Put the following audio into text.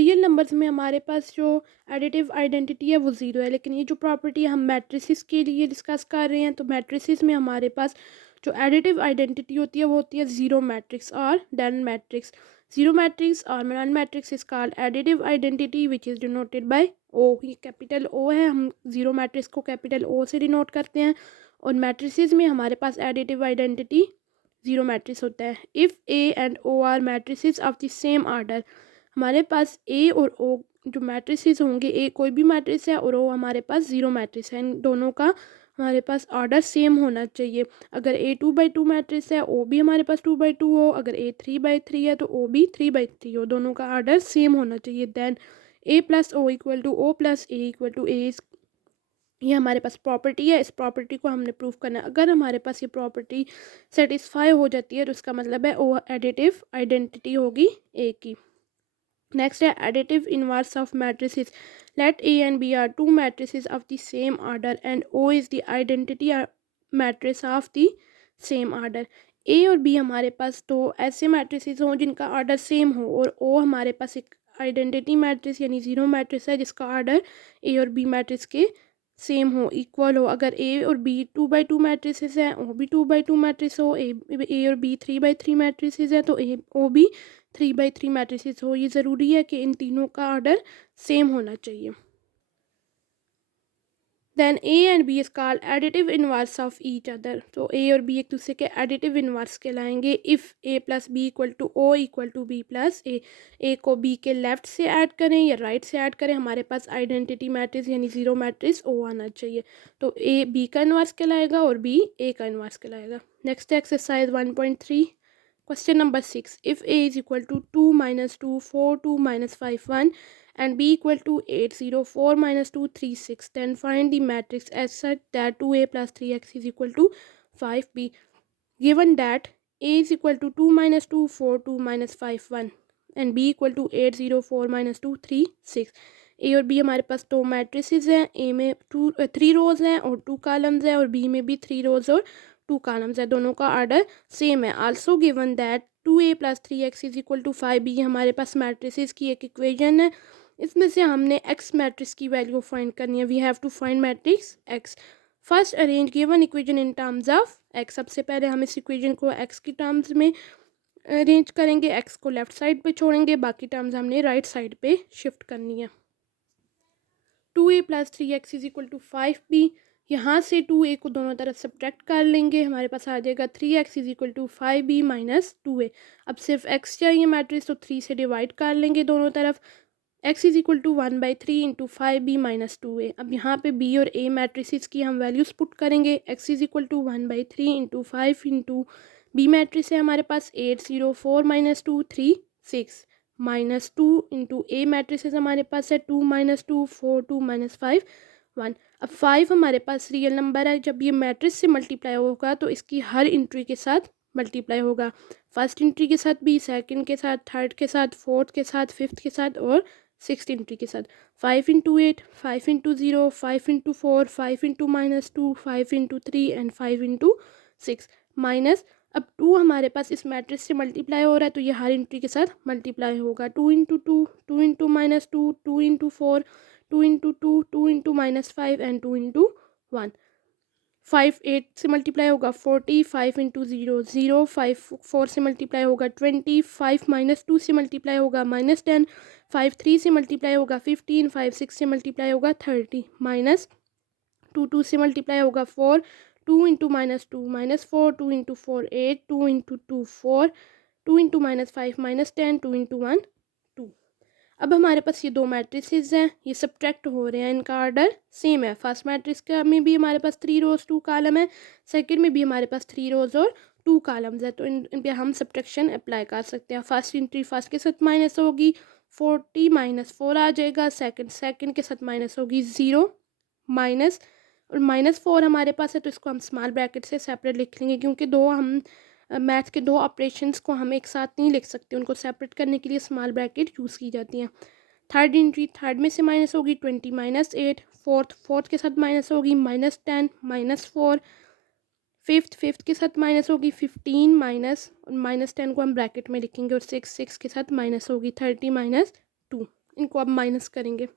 Real numbers में हमारे पास जो एडिटिव आइडेंटिटी है वो ज़ीरो है, लेकिन ये जो प्रॉपर्टी हम मैट्रिसेस के लिए डिस्कस कर रहे हैं, तो मैट्रिसेस में हमारे पास जो एडिटिव आइडेंटिटी होती है वो होती है ज़ीरो मैट्रिक्स और डन मैट्रिक्स। ज़ीरो मैट्रिक्स और डन matrix is called additive identity which is denoted by O. ये कैपिटल ओ है, हम ज़ीरो मैट्रिक्स को कैपिटल ओ से डिनोट करते हैं। और मैट्रिसेस में हमारे पास एडिटिव आइडेंटिटी ज़ीरो मैट्रिक्स होता है। If A and O are matrices of the same order, हमारे पास ए और ओ जो मैट्रिसेस होंगे, ए कोई भी मैट्रिक्स है और ओ हमारे पास ज़ीरो मैट्रिक्स है, इन दोनों का हमारे पास ऑर्डर सेम होना चाहिए। अगर ए 2/2 मैट्रिक्स है, ओ भी हमारे पास 2/2 हो। अगर ए 3/3 है तो ओ भी 3/3 हो। दोनों का ऑर्डर सेम होना चाहिए। Then A plus O equal to O plus A equal to A. ये हमारे पास प्रॉपर्टी है, इस प्रॉपर्टी को हमने प्रूव करना है। अगर हमारे पास ये प्रॉपर्टी सेटिस्फाई हो जाती है तो इसका मतलब है ओ एडिटिव आइडेंटिटी होगी ए की। नेक्स्ट है additive inverse of matrices. Let A and B are two matrices of the same order and O is the identity matrix of the same order. A और बी हमारे पास तो ऐसे मैट्रिसेस हों जिनका order same हो, और ओ हमारे पास एक आइडेंटिटी मैट्रिक्स यानी ज़ीरो मैट्रिक्स है जिसका ऑर्डर ए और बी मैट्रिक्स के सेम हो, इक्वल हो। अगर ए और बी 2/2 मैट्रिसेस हैं, ओ भी 2/2 मैट्रिक्स हो, ए और बी 3/3 मैट्रिसेस है तो ए ओ भी 3/3 मैट्रिसेस हो। ये ज़रूरी है कि इन तीनों का ऑर्डर सेम होना चाहिए। Then A and B is called additive inverse of each other. तो ए और बी एक दूसरे के एडिटिव इनवर्स कहलाएंगे। If A plus B equal to O equal to B plus A. A को बी के लेफ्ट से ऐड करें या राइट से ऐड करें, हमारे पास आइडेंटिटी मैट्रिक्स यानी ज़ीरो मैट्रिक्स ओ आना चाहिए। तो ए बी का इनवर्स कहलाएगा और बी ए का इनवर्स कहलाएगा। Next exercise 1.3 question number 6। If A is equal to 2 - 2 4 2 - 5 1 and b equal to 8 0 4 - 2 3 6, then find the matrix as such that 2a plus 3x is equal to 5b. Given that a is equal to 2 - 2 4 2 - 5 1 and b equal to 8 0 4 - 2 3 6। ए और B हमारे पास दो matrices हैं। ए में 3 रोज़ हैं और 2 columns हैं, और B में भी 3 रोज़ और 2 कॉलम्स हैं। दोनों का ऑर्डर सेम है। Also given that 2a + 3x is equal to 5b। ये हमारे पास मैट्रिसेस की एक इक्वेशन है। इसमें से हमने एक्स मैट्रिक्स की वैल्यू फाइंड करनी है। We have to find matrix X. First arrange given equation in terms of X. सबसे पहले हम इस इक्वेशन को एक्स की टर्म्स में अरेंज करेंगे। एक्स को लेफ्ट साइड पे छोड़ेंगे, बाकी टर्म्स हमने राइट साइड पे शिफ्ट करनी है। 2a + 3x is equal to 5b। यहाँ से 2a को दोनों तरफ सब्ट्रैक्ट कर लेंगे, हमारे पास आ जाएगा 3x is equal to 5b minus 2a। अब सिर्फ x चाहिए मैट्रिक्स, तो 3 से डिवाइड कर लेंगे दोनों तरफ। x is equal to 1/3 into 5b minus 2a। अब यहाँ पे b और a मैट्रिसेस की हम वैल्यूज़ पुट करेंगे। x is equal to 1/3 into 5 into b matrix है हमारे पास 8 0 4 - 2 3 6 माइनस 2 इंटू ए मैट्रिसेस हमारे पास है 2 - 2 4 2 - 5 1। अब 5 हमारे पास रियल नंबर है। जब ये मैट्रिक्स से मल्टीप्लाई होगा तो इसकी हर इंट्री के साथ मल्टीप्लाई होगा। फर्स्ट इंट्री के साथ भी, सेकंड के साथ, थर्ड के साथ, फोर्थ के साथ, फिफ्थ के साथ और सिक्स इंट्री के साथ। 5 × 8 5 × 0 5 × 4 5 × -2 5 × 3 एंड 5 × 6 माइनस। अब 2 हमारे पास इस मैट्रिक्स से मल्टीप्लाई हो रहा है तो ये हर इंट्री के साथ मल्टीप्लाई होगा। 2 × 2 2 × -2 2 × 4 2 × 2 2 × -5 एंड 2 × 1। 5 8 से मल्टीप्लाई होगा 40 5 × 0 0 5 4 से मल्टीप्लाई होगा 20 5 -2 से मल्टीप्लाई होगा -10 5 3 से मल्टीप्लाई होगा 15 5 6 से मल्टीप्लाई होगा 30 माइनस 2 2 से मल्टीप्लाई होगा 4 2 × -2 -4 2 × 4 8 2 × 2 4 2 × -5 -10 2 × 1 2। अब हमारे पास ये दो मैट्रिसेस हैं, ये सब्ट्रैक्ट हो रहे हैं, इनका ऑर्डर सेम है। फर्स्ट मैट्रिक्स का में भी हमारे पास 3 रोज़ 2 कॉलम है, सेकंड में भी हमारे पास 3 रोज़ और 2 कॉलम्स है। तो इन पे हम सब्ट्रैक्शन अप्लाई कर सकते हैं। फर्स्ट इंट्री फर्स्ट के साथ माइनस होगी 40 - 4 आ जाएगा। सेकंड के साथ माइनस होगी 0 माइनस, और -4 हमारे पास है तो इसको हम स्मॉल ब्रैकेट से सेपरेट लिख लेंगे, क्योंकि दो हम मैथ्स के दो ऑपरेशंस को हम एक साथ नहीं लिख सकते, उनको सेपरेट करने के लिए स्मॉल ब्रैकेट यूज़ की जाती हैं। थर्ड इंट्री थर्ड में से माइनस होगी 20 - 8। फोर्थ के साथ माइनस होगी -10 -4। फिफ्थ के साथ माइनस होगी 15 माइनस, और -10 को हम ब्रैकेट में लिखेंगे, और 6 के साथ माइनस होगी 30 - 2। इनको अब माइनस करेंगे।